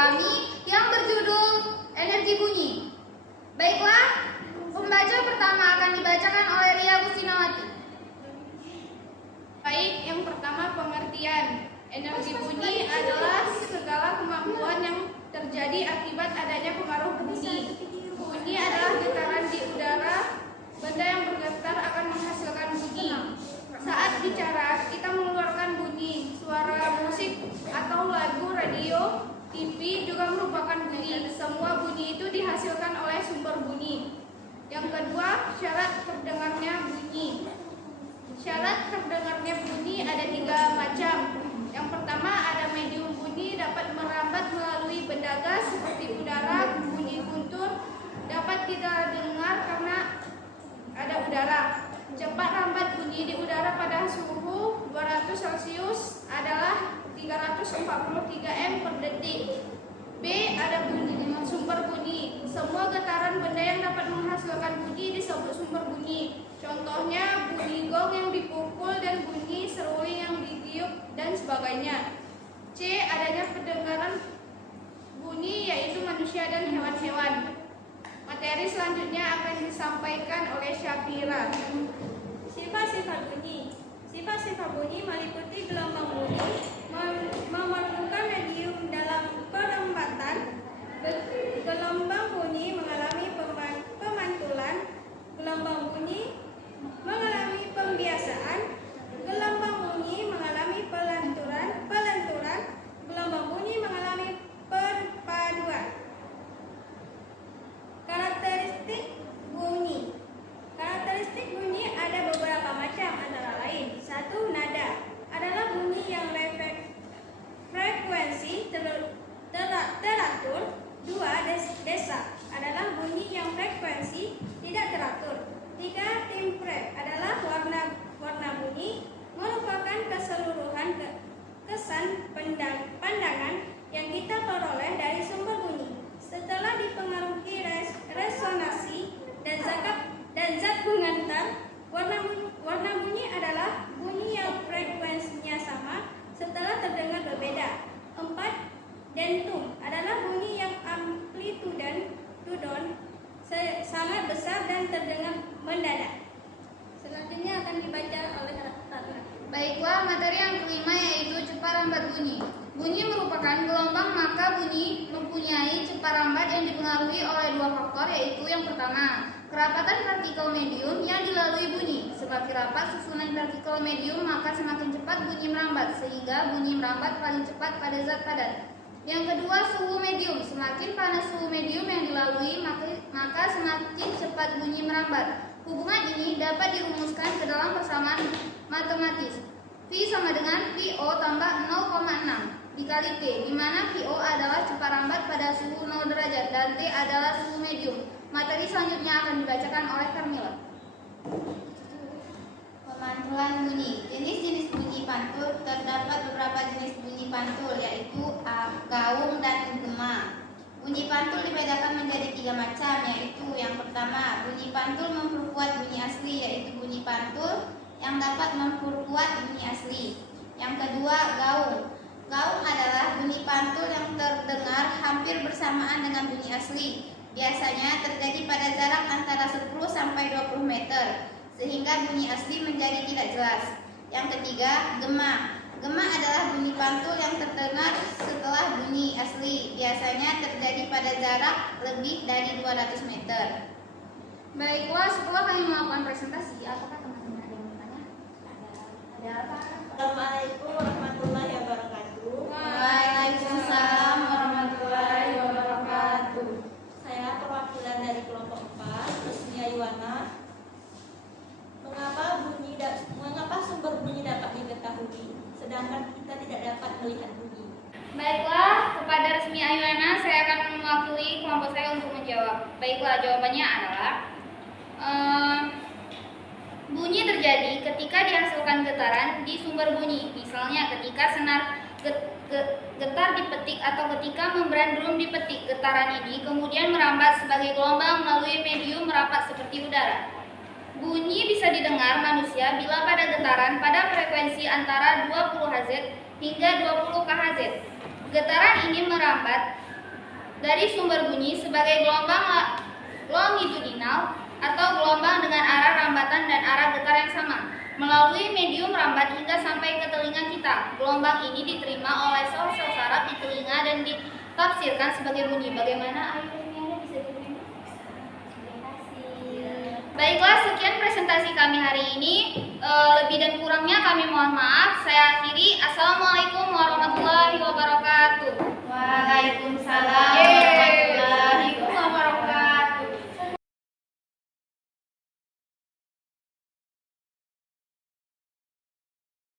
kami yang berjudul Energi Bunyi. Baiklah, pembaca pertama akan dibacakan oleh Ria Kustinawati. Baik, yang pertama pengertian. Energi bunyi adalah segala kemampuan yang terjadi akibat adanya pengaruh bunyi. Bunyi adalah getaran di udara. Benda yang bergetar akan menghasilkan bunyi. Saat bicara, kita mengeluarkan bunyi. Suara musik atau lagu, radio, TV juga merupakan bunyi. Semua bunyi itu dihasilkan oleh sumber bunyi. Yang kedua, syarat terdengarnya bunyi. Syarat terdengarnya bunyi ada 3 macam. Yang pertama, ada medium bunyi dapat merambat melalui benda gas seperti udara. Bunyi guntur dapat kita dengar karena ada udara. Cepat rambat bunyi di udara pada suhu 200 Celcius adalah 343 m per detik. B. Ada bunyi sumber bunyi. Semua getaran benda yang dapat menghasilkan bunyi disebut sumber bunyi. Contohnya bunyi gong yang dipukul dan bunyi seruling yang ditiup dan sebagainya. C. Adanya pendengaran bunyi yaitu manusia dan hewan-hewan. Materi selanjutnya akan disampaikan oleh Syafira. Sifat-sifat bunyi. Sifat-sifat bunyi meliputi gelombang bunyi, memerlukan medium dalam perlambatan, gelombang bunyi mengalami pemantulan, gelombang bunyi mengalami pembiasaan, gelombang bunyi mengalami pelenturan, gelombang bunyi mengalami perpaduan. Karakteristik bunyi. Karakteristik bunyi ada beberapa macam, antara lain: 1. Nada adalah bunyi yang frekuensi teratur. 2. Desa adalah bunyi yang frekuensi tidak teratur. 3. Timbre adalah warna bunyi, merupakan keseluruhan kesan pandangan yang kita peroleh dari sumber bunyi setelah dipengaruhi resonansi dan zat pengantar. Warna bunyi adalah bunyi yang frekuensinya sama setelah terdengar berbeda. 4. Dentum adalah bunyi yang amplitudon sangat besar dan terdengar mendadak. Selanjutnya akan dibaca oleh Ratna. Baiklah, materi yang kelima yaitu cepat rambat bunyi. Bunyi merupakan gelombang, maka bunyi mempunyai cepat rambat yang dipengaruhi oleh 2 faktor, yaitu yang pertama, kerapatan partikel medium yang dilalui bunyi. Semakin rapat susunan partikel medium, maka semakin cepat bunyi merambat, sehingga bunyi merambat paling cepat pada zat padat. Yang kedua, suhu medium. Semakin panas suhu medium yang dilalui, maka semakin cepat bunyi merambat. Hubungan ini dapat dirumuskan ke dalam persamaan matematis. V sama dengan VO tambah 0,6 dikali T, di mana VO adalah cepat rambat pada suhu 0 derajat dan T adalah suhu medium. Materi selanjutnya akan dibacakan oleh Carmila. Pemantulan bunyi. Jenis-jenis bunyi pantul. Terdapat beberapa jenis bunyi pantul, yaitu gaung dan gema. Bunyi pantul dibedakan menjadi 3 macam, yaitu yang pertama, bunyi pantul memperkuat bunyi asli, yaitu bunyi pantul yang dapat memperkuat bunyi asli. Yang kedua, gaung. Gaung adalah bunyi pantul yang terdengar hampir bersamaan dengan bunyi asli. Biasanya terjadi pada jarak antara 10 sampai 20 meter, sehingga bunyi asli menjadi tidak jelas. Yang ketiga, gema. Gema adalah bunyi pantul yang terdengar setelah bunyi asli. Biasanya terjadi pada jarak lebih dari 200 meter. Baiklah, setelah kami melakukan presentasi, apakah teman-teman ada yang bertanya? Ada apa? Assalamualaikum warahmatullahi wabarakatuh. Waalaikumsalam warahmatullahi wabarakatuh. Saya perwakilan dari kelompok 4, Resmia Yuwana. Mengapa sumber bunyi dapat diketahui, sedangkan kita tidak dapat melihat bunyi? Baiklah, kepada Resmi Ayuana saya akan mewakili kelompok saya untuk menjawab. Baiklah, jawabannya adalah bunyi terjadi ketika dihasilkan getaran di sumber bunyi. Misalnya ketika senar getar dipetik atau ketika membran drum dipetik. Getaran ini kemudian merambat sebagai gelombang melalui medium merapat seperti udara. Bunyi bisa didengar manusia bila pada getaran pada frekuensi antara 20 Hz hingga 20 kHz. Getaran ini merambat dari sumber bunyi sebagai gelombang longitudinal atau gelombang dengan arah rambatan dan arah getar yang sama melalui medium rambat hingga sampai ke telinga kita. Gelombang ini diterima oleh sel-sel saraf di telinga dan ditafsirkan sebagai bunyi. Bagaimana ayo ini bisa diterima? Baiklah, sekian presentasi kami hari ini. Lebih dan kurangnya kami mohon maaf. Saya akhiri. Assalamualaikum warahmatullahi wabarakatuh. Waalaikumsalam.